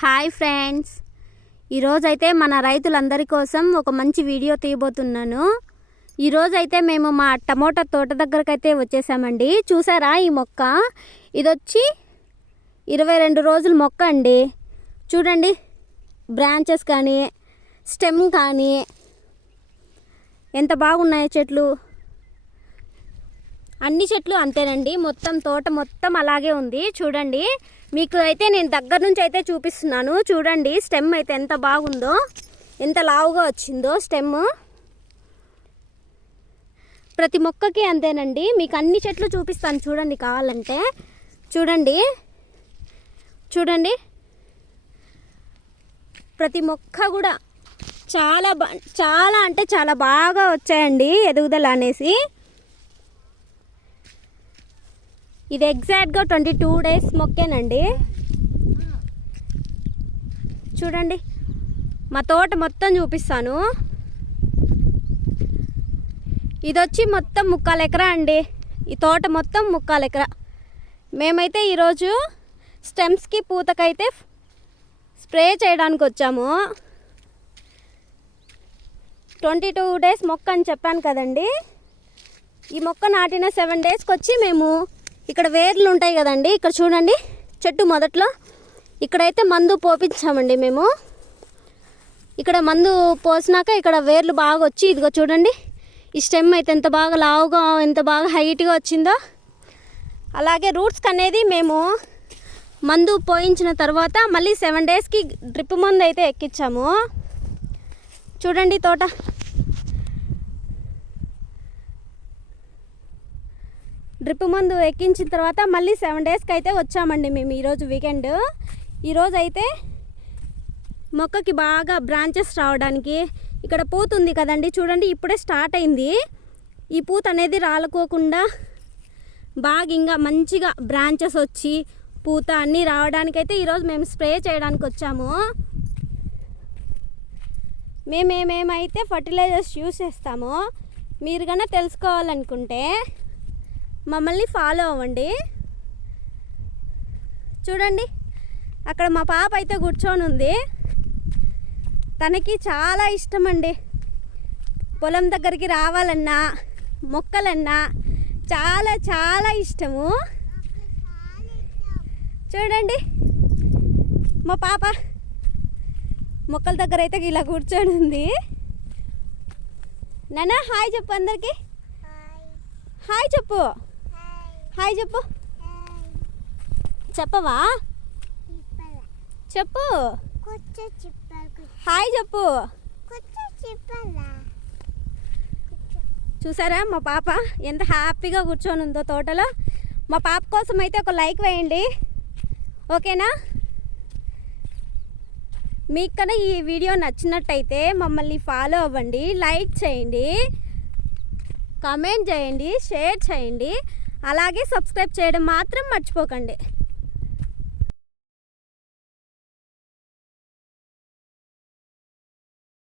Hi friends, ఈరోజైతే మన రైతులందరి కోసం ఒక మంచి వీడియో తీయబోతున్నాను. ఈరోజైతే మేము మా టమోటా తోట దగ్గరకైతే వచ్చేసామండి. చూసారా ఈ మొక్క? ఇది వచ్చి 22 రోజుల మొక్క అండి. చూడండి, బ్రాంచెస్ కానీ స్టెమ్ కానీ ఎంత బాగున్నాయో చెట్లు. అన్ని చెట్లు అంతేనండి, మొత్తం తోట మొత్తం అలాగే ఉంది. చూడండి, మీకు అయితే నేను దగ్గర నుంచి అయితే చూపిస్తున్నాను. చూడండి, స్టెమ్ అయితే ఎంత బాగుందో, ఎంత లావుగా వచ్చిందో స్టెమ్. ప్రతి మొక్కకి అంతేనండి. మీకు అన్ని చెట్లు చూపిస్తాను చూడండి కావాలంటే. చూడండి చూడండి, ప్రతి మొక్క కూడా చాలా అంటే చాలా బాగా వచ్చాయండి ఎదుగుదల అనేసి. ఇది ఎగ్జాక్ట్గా 22 డేస్ మొక్కేనండి. చూడండి, మా తోట మొత్తం చూపిస్తాను. ఇది వచ్చి మొత్తం 3/4 ఎకరా అండి. ఈ తోట మొత్తం 3/4 ఎకరా. మేమైతే ఈరోజు స్టెమ్స్కి పూతకైతే స్ప్రే చేయడానికి వచ్చాము. 22 డేస్ మొక్క అని చెప్పాను కదండి. ఈ మొక్క నాటిన 7 డేస్కి వచ్చి మేము ఇక్కడ వేర్లు ఉంటాయి కదండి, ఇక్కడ చూడండి చెట్టు మొదట్లో ఇక్కడైతే మందు పోపించామండి మేము. ఇక్కడ మందు పోసినాక ఇక్కడ వేర్లు బాగా వచ్చి ఇదిగో చూడండి, ఈ స్టెమ్ అయితే ఎంత బాగా లావుగా ఎంత బాగా హైట్గా వచ్చిందో. అలాగే రూట్స్కి అనేది మేము మందు పోయించిన తర్వాత మళ్ళీ 7 డేస్కి డ్రిప్ మందు అయితే ఎక్కించాము. చూడండి తోట. డ్రిప్ మందు ఎక్కించిన తర్వాత మళ్ళీ 7 డేస్కి అయితే వచ్చామండి మేము ఈరోజు వీకెండ్. ఈరోజు అయితే మొక్కకి బాగా బ్రాంచెస్ రావడానికి ఇక్కడ పూత ఉంది కదండి, చూడండి ఇప్పుడే స్టార్ట్ అయింది. ఈ పూత అనేది రాలుకోకుండా బాగా ఇంకా మంచిగా బ్రాంచెస్ వచ్చి పూత అన్నీ రావడానికైతే ఈరోజు మేము స్ప్రే చేయడానికి వచ్చాము. మేమేమైతే ఫర్టిలైజర్స్ యూస్ చేస్తామో మీరు కన్నా తెలుసుకోవాలనుకుంటే మమ్మల్ని ఫాలో అవ్వండి. చూడండి, అక్కడ మా పాప అయితే కూర్చొని ఉంది. తనకి చాలా ఇష్టం అండి పొలం దగ్గరికి రావాలన్నా మొక్కలన్నా చాలా చాలా ఇష్టము. చూడండి, మా పాప మొక్కల దగ్గర అయితే ఇలా కూర్చొని ఉంది. నాన్న హాయ్ చెప్పు అందరికి. హాయ్ చెప్పు, హాయ్ చెప్పు. చెప్పవా? చెప్పు, హాయ్ చెప్పు. చూసారా మా పాప ఎంత హ్యాపీగా కూర్చొని ఉందో తోటలో. మా పాప కోసం అయితే ఒక లైక్ వేయండి, ఓకేనా? మీకు కన్నా ఈ వీడియో నచ్చినట్టయితే మమ్మల్ని ఫాలో అవ్వండి, లైక్ చేయండి, కామెంట్ చేయండి, షేర్ చేయండి, అలాగే సబ్స్క్రైబ్ చేయడం మాత్రం మర్చిపోకండి.